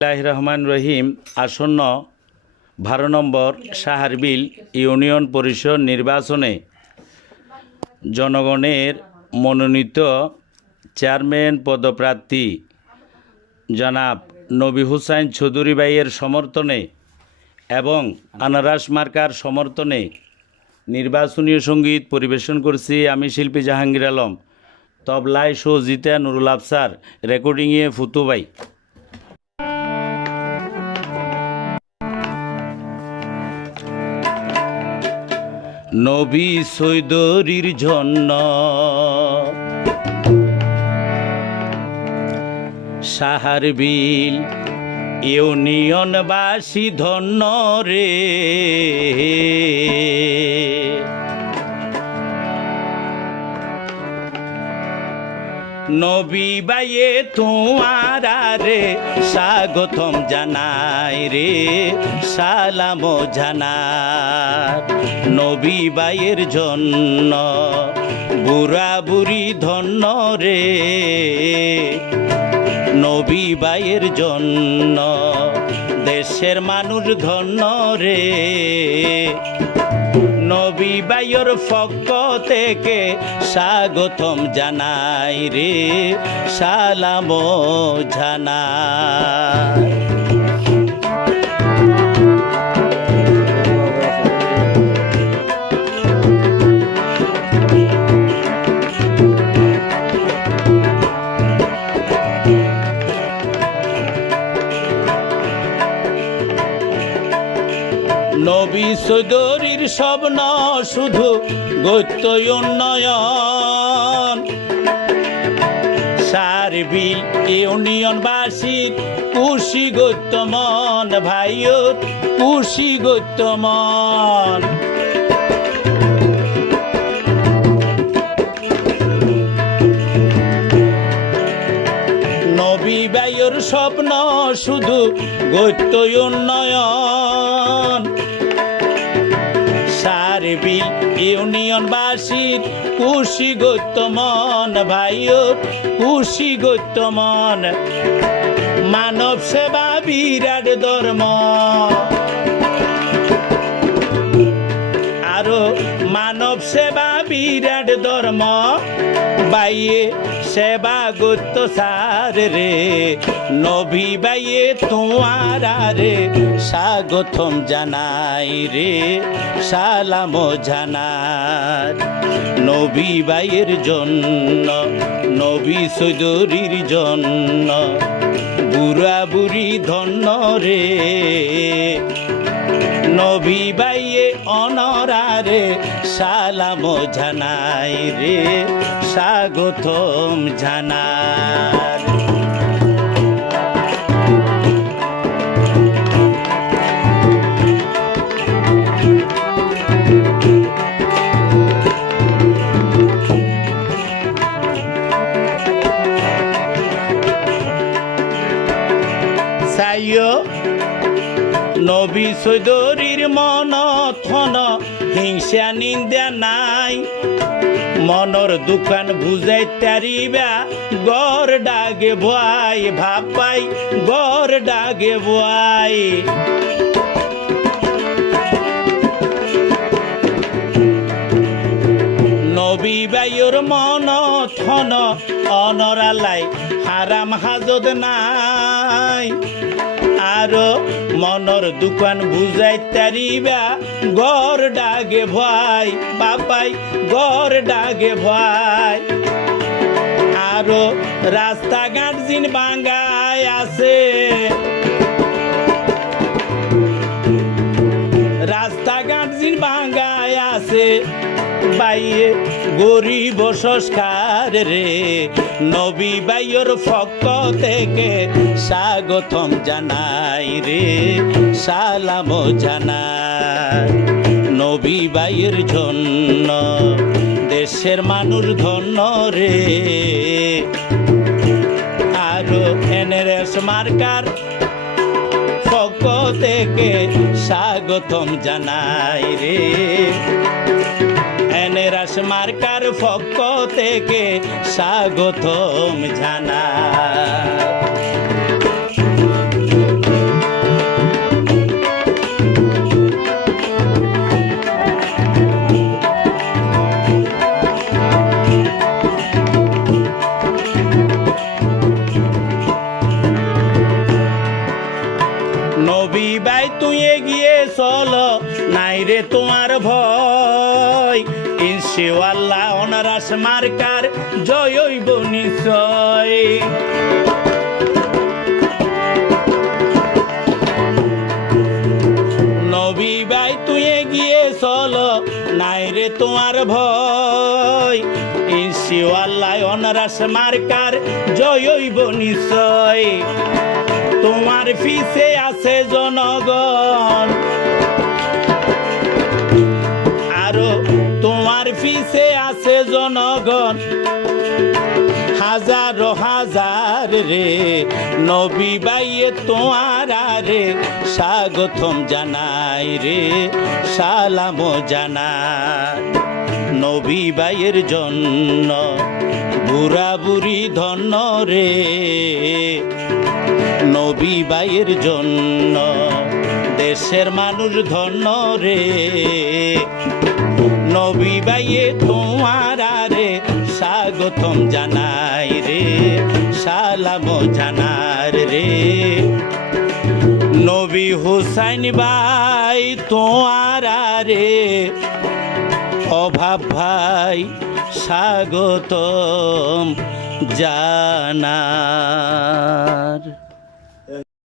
বিসমিল্লাহ রহমান রহিম আসন্ন বারো নম্বর সাহারবিল ইউনিয়ন পরিষদ নির্বাচনে জনগণের মনোনীত চেয়ারম্যান পদপ্রার্থী জনাব নবী হুসাইন চৌধুরী ভাইয়ের সমর্থনে এবং আনারাস মার্কার সমর্থনে নির্বাচনীয় সংগীত পরিবেশন করছি আমি শিল্পী জাহাঙ্গীর আলম। তবলায় শো জিতা নুরুল আফসার, রেকর্ডিংয়ে ফুতুবাই নবী সৈদরির জন্য। সাহার বিল ইউনিয়নবাসী ধন্য রে। নবী বাইয়ে তোমারা রে, স্বাগতম জানাই রে, সালাম জানার নবী বাইয়ের জন্য বুড়া বুড়ি ধন্য রে। নবী বাইয়ের জন্য দেশের মানুষ ধন্য রে। নবী বাইয়ের পক্ষ থেকে স্বাগতম জানাই রে সালাম জানাই। নবী সদরির স্বপ্ন শুধু গত্য উন্নয়ন। সারবিল ইউনিয়নবাসীর কুশি গৌতমন ভাইয়র কুশি গৌতমন নবী বায়ুর স্বপ্ন, শুধু গত্য উন্নয়ন। সারবিল ইউনিয়নবাসীর কুশি গৌতমন ভাইয়র কুশি গৌতমন। মানব সেবা বিরাট ধর্ম। আরও মানব সেবা বিরাট ধর্ম। বাইয়ে সেবা গুত্ত সার রে। নবী বাইয়ে তোমার রে। স্বাগতম জানাই রে, সালাম জানার নবী বাইয়ের জন্য, নবী সৈদরির জন্য বুড়া বুড়ি ধন্য রে। নবী বাইয়ে অনরারে সালাম জানাই রে স্বাগতম জানার নবী সৈদরির মন থন, হিংসা নিন্দা নাই। মনর দোকান বুঝাই তারিবা গর ডাগে ভয় ভাপাই গর ডাগে ভয়। নবী বায়ুর মন থন, অনরালাই হারাম হাজত নাই। আরও মনর দোকান বুঝাই তারিবা, গর ডাগে ভয়, বাপাই, গর ডাগে ভয়। আরও রাস্তাঘাট জিন বাঙ্গায় আছে। রাস্তাঘাট জিন বাঙ্গায় আছে। বাইয়ে গরিব সংস্কার রে। নবী বাইয়ের পক্ষ থেকে স্বাগতম জানাই রে, সালাম জানাই। নবী বাইয়ের জন্য দেশের মানুষ ধন্য রে। আরও এনএস মার্কার পক্ষ থেকে স্বাগতম জানাই রে। মার্কার ফক থেকে স্বাগতম জানা নবী বাই তুই এগিয়ে চল নাই রে তোমার ভয়। ইনশাআল্লাহ অনারাস মার্কার, জয় হইব নিশ্চয়। নবী ভাই, তুই এগিয়ে চল নাই রে তোমার ভয়। ইনশাআল্লাহ অনারাস মার্কার, জয় হইব নিশ্চয়। তোমার পিছে আছে জনগণ হাজার হাজার রে, নবী বাইয়ে তোমার রে, স্বাগতম জানাই রে, সালাম জানাই। নবী বাইয়ের জন্য বুড়া বুড়ি ধন্য রে, নবী বাইয়ের জন্য দেশের মানুষ ধন্য রে। নবী বাইয়ে তোমার স্বাগতম জানাই রে, সালাম জানার রে। নবী হুসাইন ভাই তোমার রে, অভাব ভাই স্বাগতম জানার।